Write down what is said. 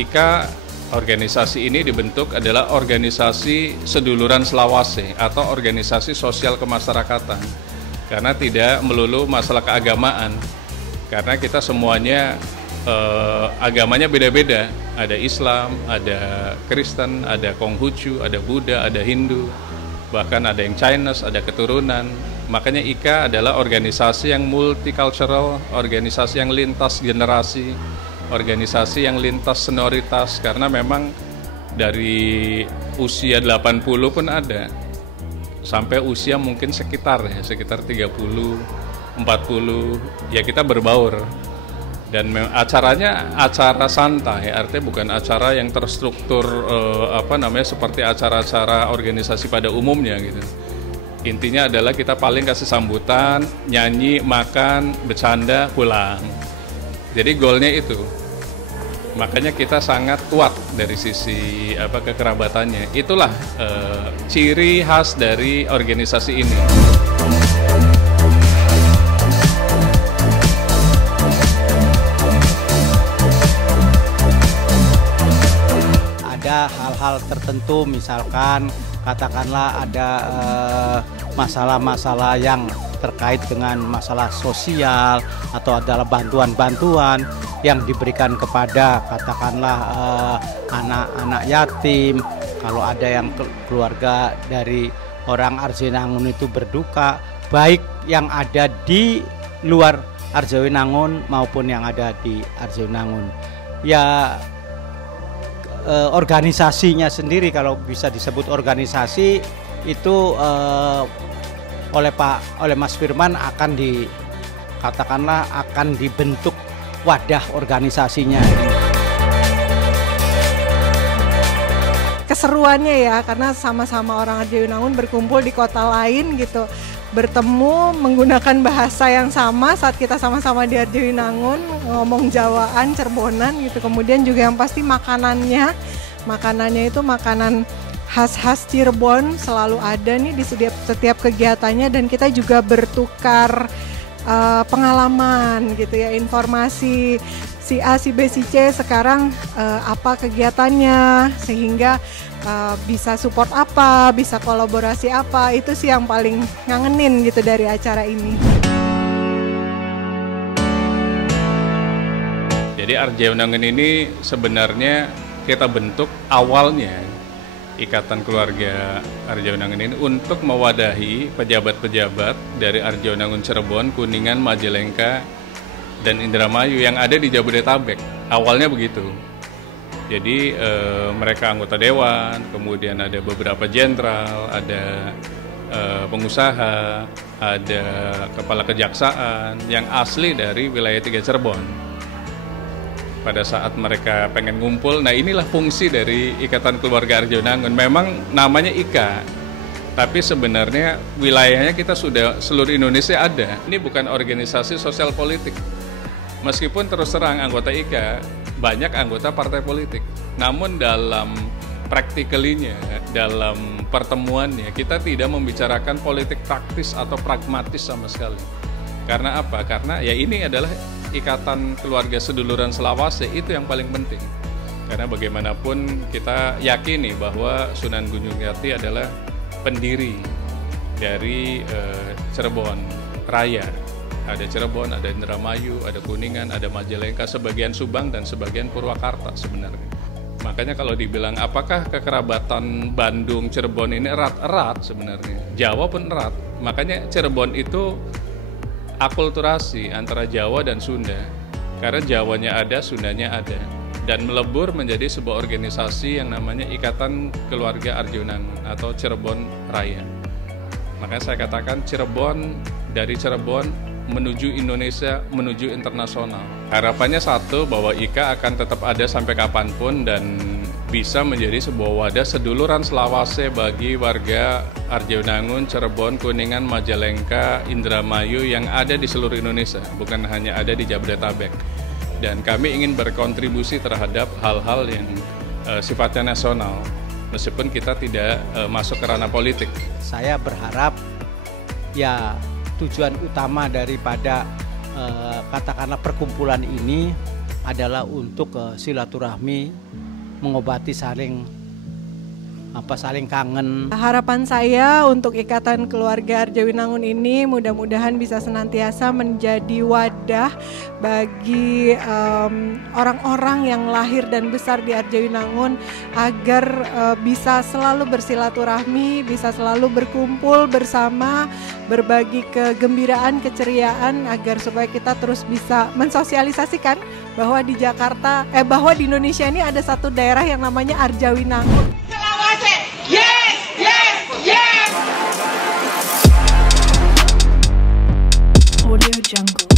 IKA, organisasi ini dibentuk adalah organisasi seduluran selawase atau organisasi sosial kemasyarakatan. Karena tidak melulu masalah keagamaan. Karena kita semuanya agamanya beda-beda. Ada Islam, ada Kristen, ada Konghucu, ada Buddha, ada Hindu, bahkan ada yang Chinese, ada keturunan. Makanya IKA adalah organisasi yang multicultural, organisasi yang lintas generasi, organisasi yang lintas senioritas, karena memang dari usia 80 pun ada, sampai usia mungkin sekitar 30, 40, ya kita berbaur. Dan acaranya acara santai, artinya bukan acara yang terstruktur seperti acara-acara organisasi pada umumnya gitu. Intinya adalah kita paling kasih sambutan, nyanyi, makan, bercanda, pulang. Jadi goalnya itu. Makanya kita sangat kuat dari sisi kekerabatannya. Itulah ciri khas dari organisasi ini. Ada hal-hal tertentu, misalkan katakanlah ada masalah-masalah yang terkait dengan masalah sosial atau adalah bantuan-bantuan yang diberikan kepada katakanlah anak-anak yatim. Kalau ada yang keluarga dari orang Arjawinangun itu berduka, baik yang ada di luar Arjawinangun maupun yang ada di Arjawinangun. Ya, organisasinya sendiri, kalau bisa disebut organisasi itu oleh Mas Firman akan dibentuk wadah organisasinya. Keseruannya ya, karena sama-sama orang Arjawinangun berkumpul di kota lain gitu, bertemu menggunakan bahasa yang sama saat kita sama-sama di Arjawinangun, ngomong Jawaan, Cerbonan gitu. Kemudian juga yang pasti makanannya itu makanan khas-khas Cirebon selalu ada nih di setiap kegiatannya, dan kita juga bertukar pengalaman gitu ya, informasi si A, si B, si C sekarang apa kegiatannya, sehingga bisa support apa, bisa kolaborasi apa. Itu sih yang paling ngangenin gitu dari acara ini. Jadi Arjawinangun ini sebenarnya kita bentuk awalnya, Ikatan Keluarga Arjawinangun ini untuk mewadahi pejabat-pejabat dari Arjawinangun, Cirebon, Kuningan, Majalengka, dan Indramayu yang ada di Jabodetabek. Awalnya begitu. Jadi mereka anggota dewan, kemudian ada beberapa jenderal, ada pengusaha, ada kepala kejaksaan yang asli dari wilayah 3 Cirebon. Pada saat mereka pengen ngumpul, nah inilah fungsi dari Ikatan Keluarga Arjawinangun. Memang namanya IKA, tapi sebenarnya wilayahnya kita sudah seluruh Indonesia ada. Ini bukan organisasi sosial politik. Meskipun terus terang anggota IKA banyak anggota partai politik, namun dalam practically-nya, dalam pertemuannya, kita tidak membicarakan politik praktis atau pragmatis sama sekali. Karena apa? Karena ya ini adalah Ikatan Keluarga Seduluran Selawase, itu yang paling penting. Karena bagaimanapun kita yakini bahwa Sunan Gunung Jati adalah pendiri dari Cirebon Raya. Ada Cirebon, ada Indramayu, ada Kuningan, ada Majalengka, sebagian Subang dan sebagian Purwakarta sebenarnya. Makanya kalau dibilang apakah kekerabatan Bandung Cirebon ini erat sebenarnya. Jawa pun erat. Makanya Cirebon itu akulturasi antara Jawa dan Sunda, karena Jawanya ada, Sundanya ada, dan melebur menjadi sebuah organisasi yang namanya Ikatan Keluarga Arjawinangun atau Cirebon Raya. Makanya saya katakan Cirebon, dari Cirebon menuju Indonesia, menuju internasional. Harapannya satu, bahwa IKA akan tetap ada sampai kapanpun dan bisa menjadi sebuah wadah seduluran selawase bagi warga Arjawinangun, Cirebon, Kuningan, Majalengka, Indramayu yang ada di seluruh Indonesia, bukan hanya ada di Jabodetabek. Dan kami ingin berkontribusi terhadap hal-hal yang sifatnya nasional, meskipun kita tidak masuk ke ranah politik. Saya berharap ya tujuan utama daripada katakanlah perkumpulan ini adalah untuk silaturahmi, mengobati saling kangen. Harapan saya untuk Ikatan Keluarga Arjawinangun ini mudah-mudahan bisa senantiasa menjadi wadah bagi orang-orang yang lahir dan besar di Arjawinangun agar bisa selalu bersilaturahmi, bisa selalu berkumpul bersama, berbagi kegembiraan, keceriaan, agar supaya kita terus bisa mensosialisasikan bahwa di Jakarta, bahwa di Indonesia ini ada satu daerah yang namanya Arjawinangun. Yes, yes, yes. Audio Jungle.